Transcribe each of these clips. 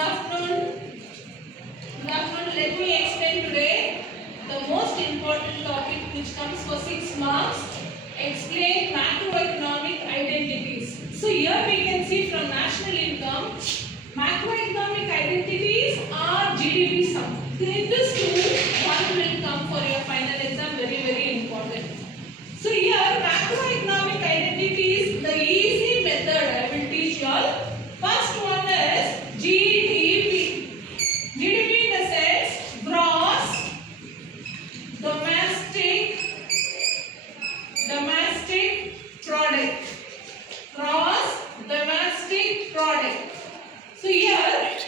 afternoon. Good afternoon. Let me explain today the most important topic which comes for 6 marks. Explain macroeconomic identities. So here we can see from national income, macroeconomic identities are GDP sum. This two, one will come for your final exam. Very important. So here macroeconomic identities, the easy method I will teach you all. First one is GDP. GDP in the sense gross domestic product. Gross domestic product. So here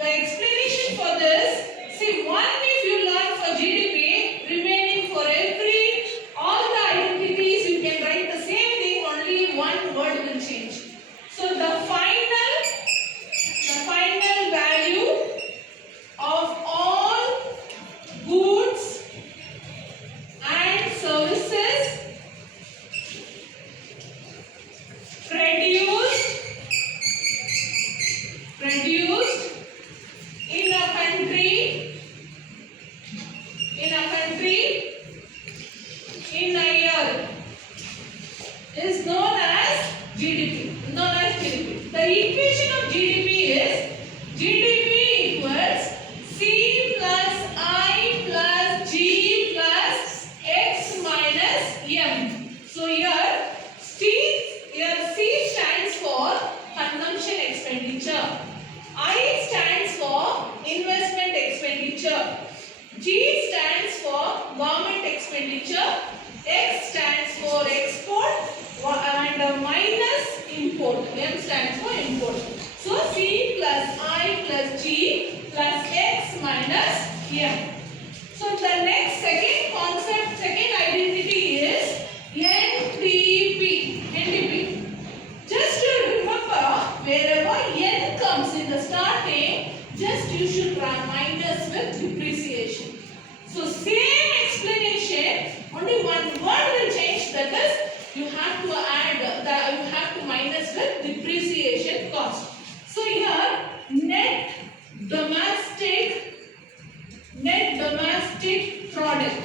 the explanation for this, see one if you learn for GDP, remaining for all the identities you can write the same thing, only one word will change. So the final value of all goods and services produced in a country in a year is known as GDP. The equation of GDP is GDP equals C plus I plus G plus X minus M. So here C stands for consumption expenditure. I stands for investment expenditure. G stands for government expenditure. X stands for export and minus import. M stands for import. So C plus I plus G plus X minus M. So the next second identity is NTP. Just to remember, wherever N comes in the starting, just you should run minus with depreciation. So same explanation, only one word will change, that is you have to minus with depreciation cost. So here net domestic product.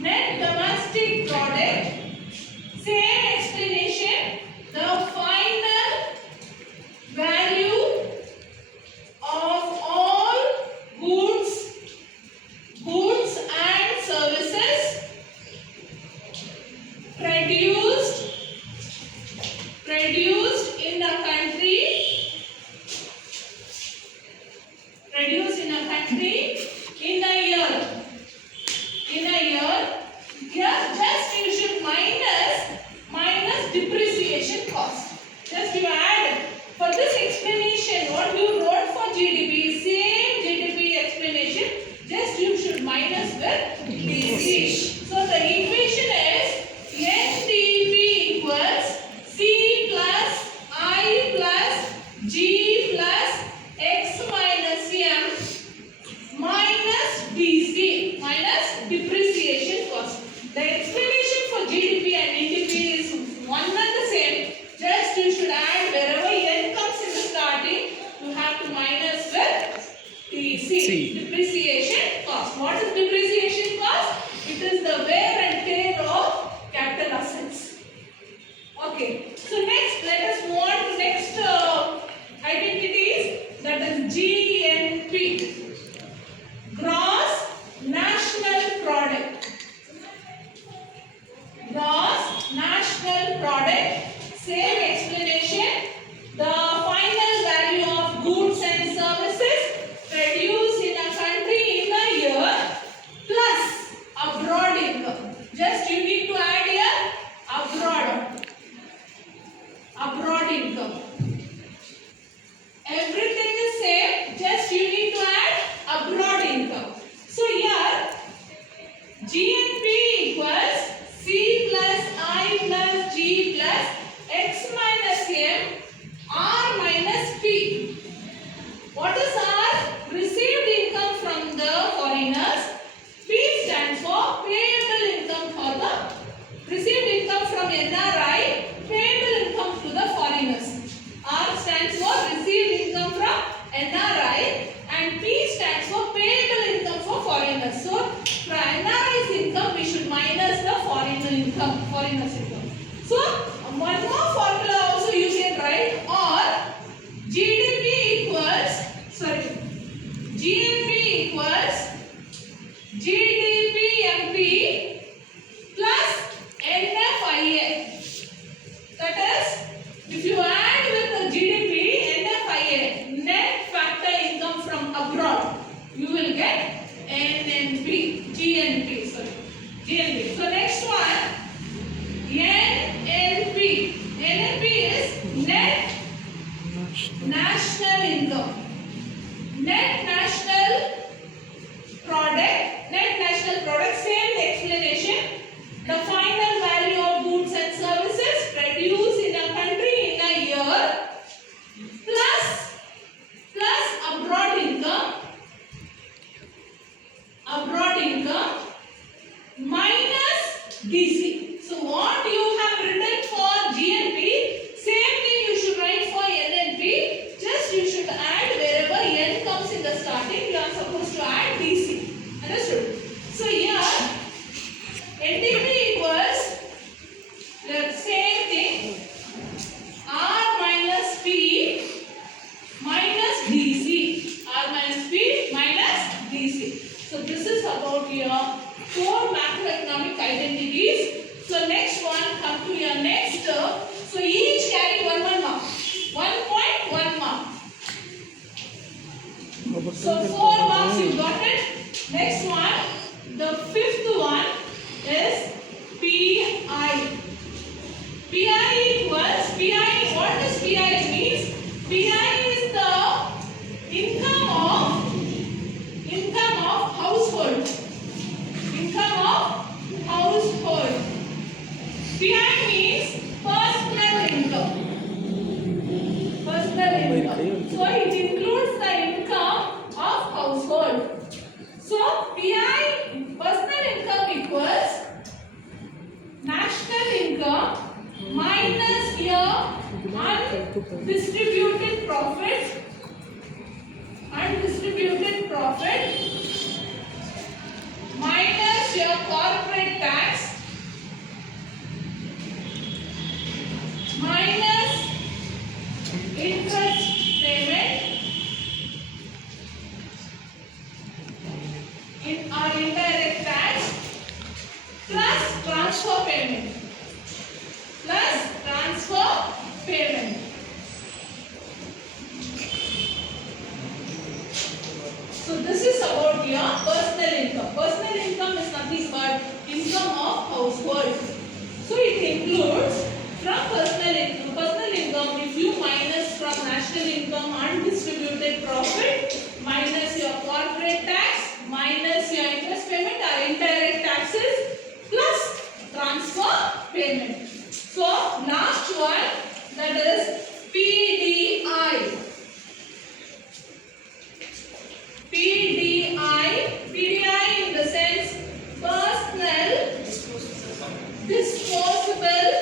Net domestic product, same explanation, the final value of all goods and services produced in a country in a year. Here just you should minus depreciation cost. Just you add. For this explanation, what you wrote for GDP, same GDP explanation, just you should minus with DC. So the equation is NTP equals C plus I plus G plus X minus M minus DC, minus depreciation cost. The explanation for GDP and NTP is one and the same. Just you should add wherever N comes in the starting, you have to minus with DC, depreciation cost. What is depreciation cost? It is the wear and tear of capital assets. Okay. So next, let us move on to next identities, that is GNP. Gross national product. Gross national product. Same explanation. The final value of goods and services produced in a NRI, and P stands for payable income for foreigners. So for NRI's income we should minus the foreigners income. So one more formula also you can write, or GDP equals GDP plus NFIA. That is, if you add with the GDP, NFIA, net factor income from abroad, you will get GNP. So next one, NNP. NNP is net national income. Net national product, same explanation. The final value of goods and services produced in a country in a year plus abroad income minus DC. So what you have written for GNP, same thing you should write for NNP. Just you should add wherever N comes in the starting, you are supposed to add DC. Understood? So here NDP equals the same thing, R minus P minus DC. R minus P minus DC. So this is about your 4 macroeconomic identities. So next one, come to your next. So each carry 1 mark. 1.1 mark. So 4 marks you got it. Next one, the 5th one is PI. PI equals, what does PI means? PI is the income of household. PI means personal income. So it includes the income of household. So PI, personal income equals national income minus your undistributed profit minus your corporate tax minus interest payment in our indirect tax plus transfer payment. So this is about your personal income. Personal income is nothing but income of household. So it includes from personal income, if you minus from national income undistributed profit, minus your corporate tax, minus your interest payment or indirect taxes, plus transfer payment. So last one, that is PDI. PDI in the sense personal disposable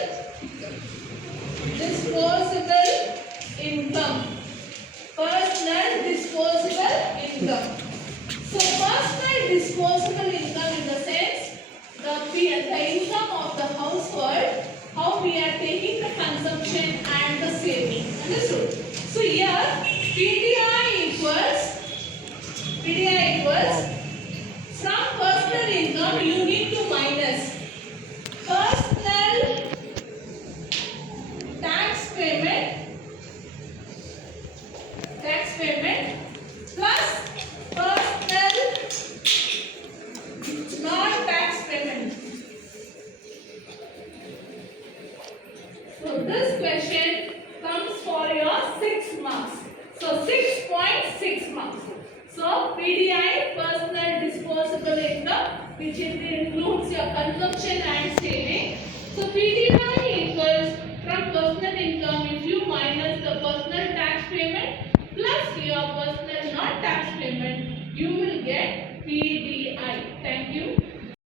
income. Personal disposable income. So personal disposable income in the sense the income of the household, how we are taking the consumption and the saving. Understood? So here PDI equals from personal income you need to minus personal tax payment plus personal non-tax payment. So this question comes for your 6 marks. So 6.6 marks. So PDI, personal disposable income, which includes your consumption and